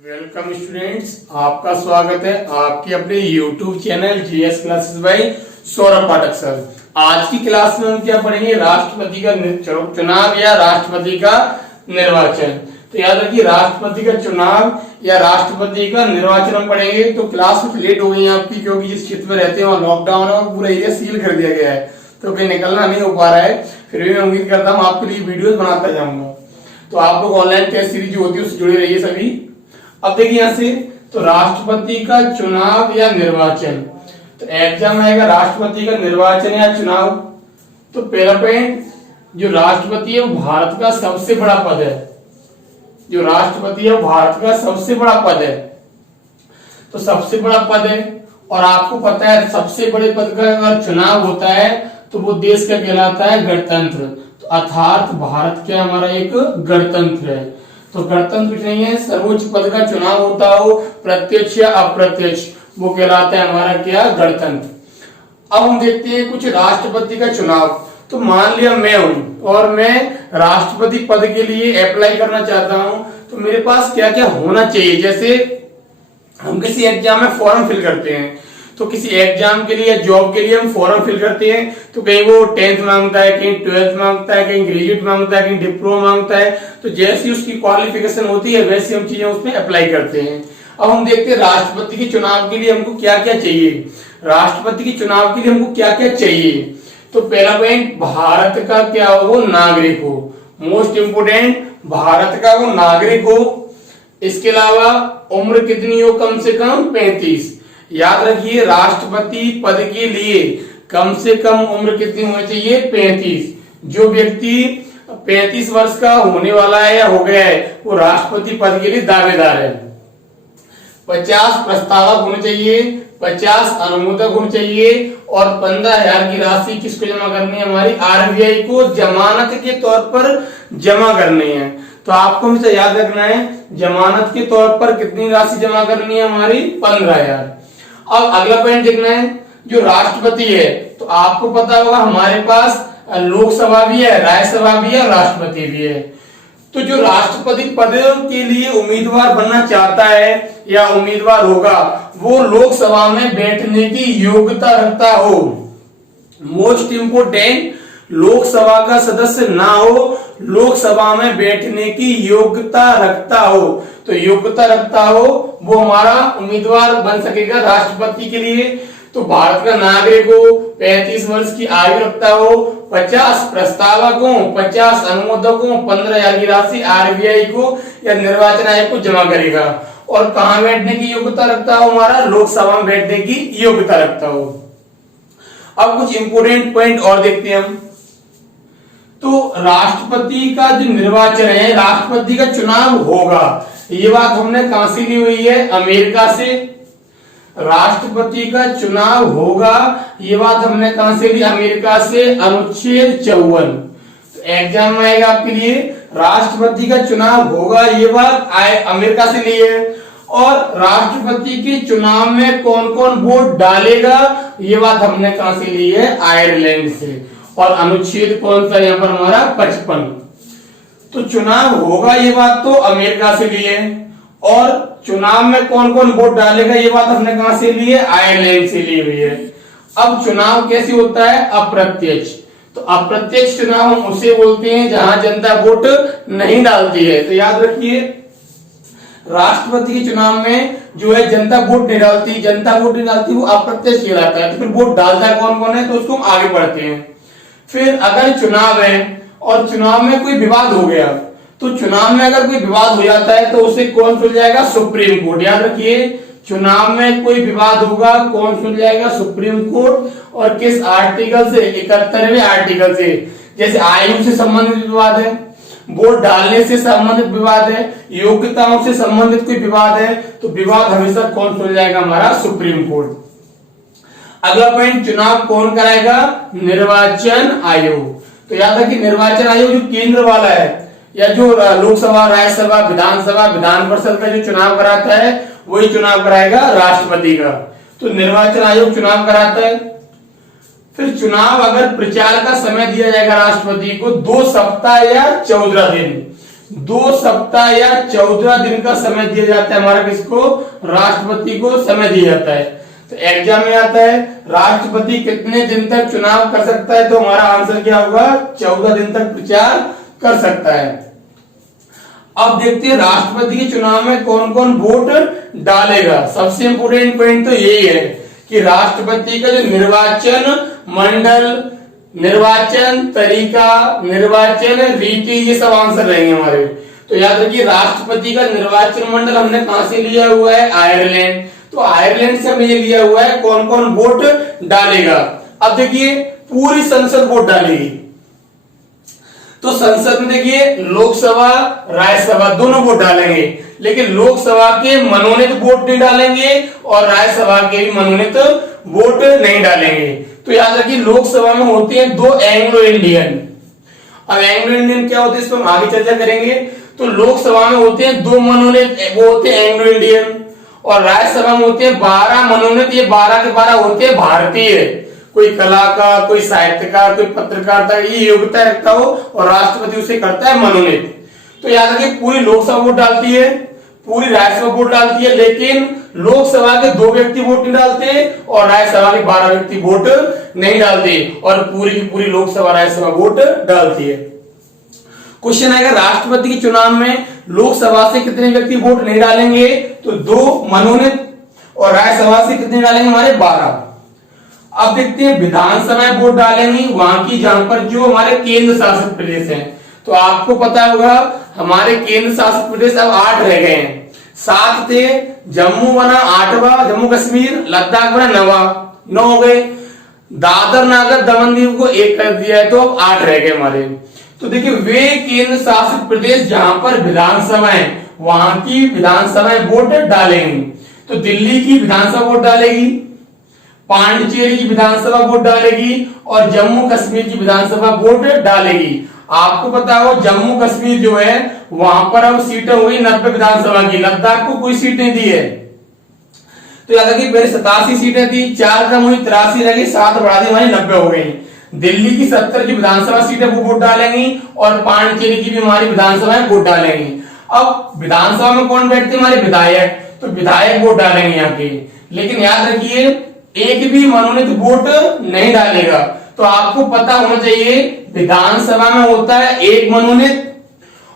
Welcome students, आपका स्वागत है आपके अपने YouTube channel GS classes bye Saurabh पाठक सर। आज की क्लास में हम क्या पढ़ेंगे? राष्ट्रपति का चुनाव या राष्ट्रपति का निर्वाचन। तो याद रखिए, राष्ट्रपति का चुनाव या राष्ट्रपति का निर्वाचन हम पढ़ेंगे। तो क्लास कुछ लेट हो गई है आपकी, क्योंकि जिस क्षेत्र में रहते हैं वहाँ लॉकडाउन है और पूरा एरिया सील कर दिया गया है, तो कहीं निकलना नहीं हो पा रहा है। फिर भी मैं उम्मीद करता हूँ आपके लिए वीडियोस बनाता जाऊंगा। तो आप लोग ऑनलाइन टेस्ट सीरीज जो होती है उससे जुड़े रहिए सभी। अब देखिए यहाँ से, तो राष्ट्रपति का चुनाव या निर्वाचन, तो एग्जाम आएगा राष्ट्रपति का निर्वाचन या चुनाव। तो पहला पॉइंट, जो राष्ट्रपति है वो भारत का सबसे बड़ा पद है। जो राष्ट्रपति है वो भारत का सबसे बड़ा पद है। तो सबसे बड़ा पद है, और आपको पता है सबसे बड़े पद का अगर चुनाव होता है तो वो देश का कहलाता है गणतंत्र। तो अर्थात भारत क्या हमारा एक गणतंत्र है। तो गणतंत्र कुछ नहीं है, सर्वोच्च पद का चुनाव होता हो, प्रत्यक्ष या अप्रत्यक्ष, वो कहलाता है हमारा क्या? गणतंत्र। अब हम देखते हैं कुछ राष्ट्रपति का चुनाव। तो मान लिया मैं हूं और मैं राष्ट्रपति पद के लिए अप्लाई करना चाहता हूं, तो मेरे पास क्या क्या होना चाहिए। जैसे हम किसी एग्जाम में फॉर्म फिल करते हैं, तो किसी एग्जाम के लिए या जॉब के लिए हम फॉर्म फिल करते हैं, तो कहीं वो 10th मांगता है, कहीं 12th मांगता है, कहीं ग्रेजुएट मांगता है, कहीं डिप्लोमा मांगता है। तो जैसी उसकी क्वालिफिकेशन होती है वैसी हम चीजें उसमें अप्लाई करते हैं। अब हम देखते हैं राष्ट्रपति के चुनाव के लिए हमको क्या क्या चाहिए। राष्ट्रपति के चुनाव के लिए हमको क्या क्या चाहिए? तो पहला पॉइंट, भारत का क्या हो? नागरिक हो। मोस्ट इंपोर्टेंट, भारत का वो नागरिक हो। इसके अलावा उम्र कितनी हो? कम से कम 35। याद रखिए, राष्ट्रपति पद के लिए कम से कम उम्र कितनी होनी चाहिए? 35। जो व्यक्ति 35 वर्ष का होने वाला है या हो गया है वो राष्ट्रपति पद के लिए दावेदार है। 50 प्रस्तावक होने चाहिए, 50 अनुमोदक होने चाहिए, और 15,000 की राशि किसको जमा करनी है? हमारी आरबीआई को जमानत के तौर पर जमा करनी है। तो आपको हमेशा याद रखना है, जमानत के तौर पर कितनी राशि जमा करनी है? हमारी 15,000। अब अगला पॉइंट देखना है, जो राष्ट्रपति है, तो आपको पता होगा हमारे पास लोकसभा भी है, राज्यसभा भी है, राष्ट्रपति भी है। तो जो राष्ट्रपति पद के लिए उम्मीदवार बनना चाहता है या उम्मीदवार होगा, वो लोकसभा में बैठने की योग्यता रखता हो। मोस्ट इंपोर्टेंट, लोकसभा का सदस्य ना हो, लोकसभा में बैठने की योग्यता रखता हो। तो योग्यता रखता हो वो हमारा उम्मीदवार बन सकेगा राष्ट्रपति के लिए। तो भारत का नागरिक हो, 35 वर्ष की आयु रखता हो, 50 प्रस्तावक हो, 50 अनुमोदक हो, 15,000 की राशि आरबीआई को या निर्वाचन आयोग को जमा करेगा, और कहां बैठने की योग्यता रखता हो? हमारा लोकसभा में बैठने की योग्यता रखता हो। अब कुछ इंपोर्टेंट पॉइंट और देखते हैं हम। तो राष्ट्रपति का जो निर्वाचन है, राष्ट्रपति का चुनाव होगा, ये बात हमने कहां से ली हुई है? अमेरिका से। राष्ट्रपति का चुनाव होगा, ये बात हमने कहां से ली? अमेरिका से। अनुच्छेद 54। तो एग्जाम में आएगा आपके लिए, राष्ट्रपति का चुनाव होगा, ये बात अमेरिका से ली है। और राष्ट्रपति के चुनाव में कौन कौन वोट डालेगा, ये बात हमने कहां से ली है? आयरलैंड से। और अनुच्छेद कौन सा यहाँ पर हमारा? 55। तो चुनाव होगा, ये बात तो अमेरिका से ली है। और चुनाव में कौन कौन वोट डालेगा, ये बात हमने कहां से ली है? आयरलैंड से ली हुई है। अब चुनाव कैसे होता है? अप्रत्यक्ष। तो अप्रत्यक्ष चुनाव हम उसे बोलते हैं जहां जनता वोट नहीं डालती है। तो याद रखिए, राष्ट्रपति के चुनाव में जो है जनता वोट नहीं डालती, जनता वोट नहीं डालती, वो अप्रत्यक्ष कहलाता है। तो फिर वोट डालता है कौन कौन है, तो उसको हम आगे बढ़ते हैं। फिर अगर चुनाव है और चुनाव में कोई विवाद हो गया, तो चुनाव में अगर कोई विवाद हो जाता है तो उसे कौन सुल जाएगा? Supreme court. याद रखिए, चुनाव में कोई विवाद होगा, कौन सुल जाएगा? Supreme court. और किस आर्टिकल से? 71वें आर्टिकल से। जैसे आयु से संबंधित विवाद है, वोट डालने से संबंधित विवाद है, योग्यताओं से संबंधित कोई विवाद है, तो विवाद हमेशा कौन सुल जाएगा? हमारा सुप्रीम कोर्ट। अगला पॉइंट, चुनाव कौन कराएगा? निर्वाचन आयोग। तो याद रखिए, निर्वाचन आयोग जो केंद्र वाला है, या जो लोकसभा, राज्यसभा, विधानसभा, विधान परिषद का जो चुनाव कराता है, वही चुनाव कराएगा राष्ट्रपति का। तो निर्वाचन आयोग चुनाव कराता है। फिर चुनाव अगर प्रचार का समय दिया जाएगा राष्ट्रपति को 2 सप्ताह या 14 दिन, 2 सप्ताह या 14 दिन का समय दिया जाता है हमारा, किसको, राष्ट्रपति को समय दिया जाता है। तो एग्जाम में आता है राष्ट्रपति कितने दिन तक चुनाव कर सकता है, तो हमारा आंसर क्या होगा, 14 दिन तक प्रचार कर सकता है। अब देखते हैं राष्ट्रपति के चुनाव में कौन कौन वोट डालेगा। सबसे इंपोर्टेंट पॉइंट तो यही है कि राष्ट्रपति का जो निर्वाचन मंडल, निर्वाचन तरीका, निर्वाचन रीति, ये सब आंसर रहेंगे हमारे। तो याद रखिए राष्ट्रपति का निर्वाचन मंडल हमने कहां से लिया हुआ है, आयरलैंड। तो आयरलैंड से हमने ये लिया हुआ है कौन कौन वोट डालेगा। अब देखिए पूरी संसद वोट डालेगी। तो संसद में देखिए लोकसभा, राज्यसभा दोनों वोट डालेंगे, लेकिन लोकसभा के मनोनीत वोट नहीं डालेंगे और राज्यसभा के भी मनोनीत वोट नहीं डालेंगे। तो याद रखिए लोकसभा में होते हैं 2 एंग्लो इंडियन। अब एंग्लो इंडियन क्या होते हैं इस पर हम आगे चर्चा करेंगे। तो लोकसभा में होते हैं 2 मनोनीत, वो होते हैं एंग्लो इंडियन, और राज्यसभा में होते हैं 12 मनोनीत। ये 12 के 12 होते हैं भारतीय, कोई कला का, कोई साहित्य का, कोई पत्रकारिता, ये योग्यता रखता हो और राष्ट्रपति उसे करता है मनोनीत। तो याद रखिए पूरी लोकसभा वोट डालती है, पूरी राज्यसभा वोट डालती है, लेकिन लोकसभा के 2 व्यक्ति वोट नहीं डालते और राज्यसभा के 12 व्यक्ति वोट नहीं डालते, और पूरी की पूरी लोकसभा राज्यसभा वोट डालती है। क्वेश्चन आएगा राष्ट्रपति के चुनाव में लोकसभा से कितने व्यक्ति वोट नहीं डालेंगे, तो 2 मनोनीत, और राज्यसभा से कितने डालेंगे हमारे 12। अब देखते हैं विधानसभा में वोट डालेंगे वहां की, जहां पर जो हमारे केंद्र शासित प्रदेश हैं। तो आपको पता होगा हमारे केंद्र शासित प्रदेश अब 8 रह गए हैं। 7 थे, जम्मू बना 8वां, जम्मू कश्मीर, लद्दाख बना 9 हो गए, दादर नागर दमन दीव को 1 कर दिया है, तो 8 रह गए हमारे। तो देखिए वे केंद्र शासित प्रदेश जहां पर विधानसभा है वहां की विधानसभा वोट डालेंगे। तो दिल्ली की विधानसभा वोट डालेगी, पांडिचेरी की विधानसभा वोट डालेगी, और जम्मू कश्मीर की विधानसभा वोट डालेगी। आपको पता हो जम्मू कश्मीर जो है वहां पर अब सीटें हुई 90 विधानसभा की, लद्दाख को कोई सीट नहीं दी है। तो याद रखिए पहले 87 सीटें थी, 4 कम हुई, 83 रह गई, 7 बढ़ा दी, हमारी 90 हो गई। दिल्ली की 70 की विधानसभा सीटें वो वोट डालेंगी, और पांडिचेरी की भी हमारी विधानसभा वोट डालेंगी। अब विधानसभा में कौन बैठते हैं हमारे विधायक, तो विधायक वोट डालेंगे यहाँ के, लेकिन याद रखिए एक भी मनोनीत वोट नहीं डालेगा। तो आपको पता होना चाहिए विधानसभा में होता है 1 मनोनीत,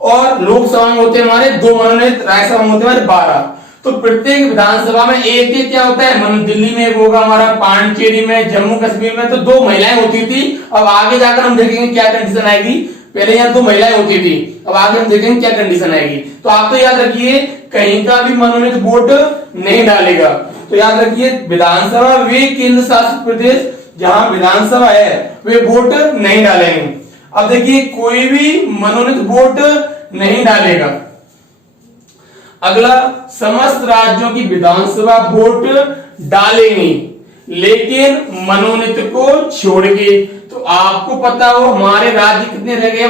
और लोकसभा में होते हैं हमारे 2 मनोनीत, राज्यसभा में होते हैं हमारे 12। तो प्रत्येक विधानसभा में एक क्या होता है, दिल्ली में एक होगा हमारा, पांडिचेरी में, जम्मू कश्मीर में तो 2 महिलाएं होती थी। अब आगे जाकर हम देखेंगे क्या कंडीशन आएगी। पहले यहाँ 2 महिलाएं होती थी, अब आगे हम देखेंगे क्या कंडीशन आएगी। तो आप तो याद रखिए कहीं का भी मनोनीत वोट नहीं डालेगा। तो याद रखिए विधानसभा वे केंद्र शासित प्रदेश जहां विधानसभा है वे वोट नहीं डालेंगे। अब देखिए कोई भी मनोनीत वोट नहीं डालेगा। अगला, समस्त राज्यों की विधानसभा वोट डालेंगी लेकिन मनोनीत को छोड़ के। तो आपको पता हो हमारे राज्य कितने रह गए,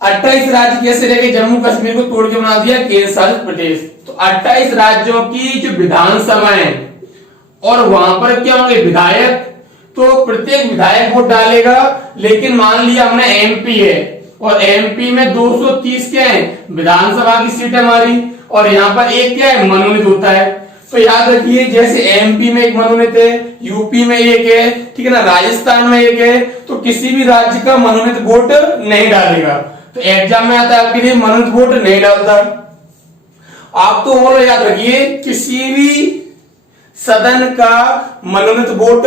28 राज्य कैसे रह गए, जम्मू कश्मीर को तोड़ के बना दिया केंद्र शासित प्रदेश। तो 28 राज्यों की जो विधानसभा है और वहां पर क्या होंगे विधायक, तो प्रत्येक विधायक वोट डालेगा। लेकिन मान लिया हमने एमपी है और एमपी में 230 क्या है विधानसभा की सीट है हमारी, और यहाँ पर एक क्या है मनोनीत होता है। तो याद रखिए जैसे एमपी में 1 मनोनीत है, यूपी में 1 है, ठीक है ना, राजस्थान में 1 है, तो किसी भी राज्य का मनोनीत वोट नहीं डालेगा। तो एग्जाम में आता है आपके लिए मनोनीत वोट नहीं डालता। आप तो और याद रखिए किसी भी सदन का मनोनीत वोट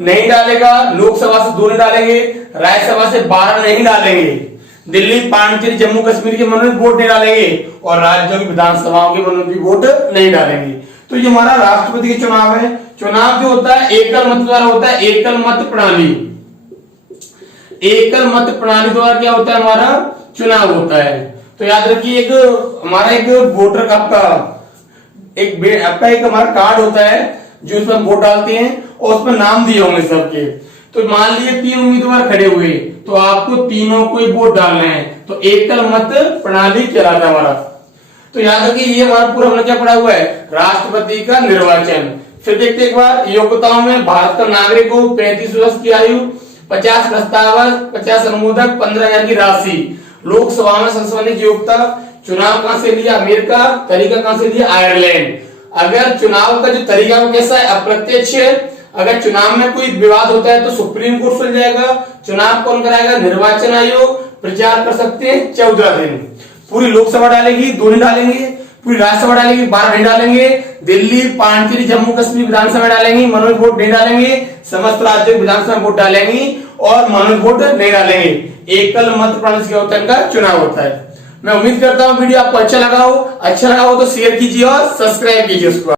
नहीं डालेगा। लोकसभा से 2 नहीं डालेंगे, राज्यसभा से 12 नहीं डालेंगे, दिल्ली, पांडिचेरी, जम्मू कश्मीर के मनोनीत वोट नहीं डालेंगे, और राज्यों की विधानसभाओं के मनोनीत वोट नहीं डालेंगे। तो ये हमारा राष्ट्रपति के चुनाव है। चुनाव जो होता है एकल मत द्वारा होता है, एकल मत प्रणाली। एकल मत प्रणाली द्वारा क्या होता है हमारा चुनाव होता है। तो याद रखिए एक हमारा एक वोटर का आपका एक हमारा कार्ड होता है जो उसमें वोट डालते हैं और उसमें नाम दिए होंगे सबके। तो मान लिए 3 उम्मीदवार खड़े हुए तो आपको तीनों को ही वोट डालना है, तो एकल मत प्रणाली कहलाता है हमारा। तो याद रखिए ये हमारा पूरा हमने क्या पढ़ा हुआ है राष्ट्रपति का निर्वाचन। फिर देखते एक बार योग्यताओं में भारत का नागरिक हो, 35 वर्ष की आयु, 50 प्रस्तावक, 50 अनुमोदक, 15,000 की राशि। लोकसभा में संवैधानिक योग्यता, चुनाव कहां से लिया, अमेरिका, तरीका कहां से लिया, आयरलैंड। अगर चुनाव का जो तरीका वो कैसा है, अप्रत्यक्ष है। अगर चुनाव में कोई विवाद होता है तो सुप्रीम कोर्ट सुल जाएगा। चुनाव कौन कराएगा, निर्वाचन आयोग। प्रचार कर सकते हैं 14 दिन। पूरी लोकसभा डालेगी, 2 दिन डालेंगे। पूरी राज्यसभा डालेगी, 12 दिन डालेंगे। दिल्ली, पांचेरी, जम्मू कश्मीर विधानसभा डालेंगी, मनोज वोट नहीं डालेंगे। समस्त राज्य विधानसभा वोट डालेंगी और मनोज वोट नहीं डालेंगे। एकल मत प्रणाली से होता है, इनका चुनाव होता है। मैं उम्मीद करता हूँ वीडियो आपको अच्छा लगा हो तो शेयर कीजिए और सब्सक्राइब कीजिए उसको।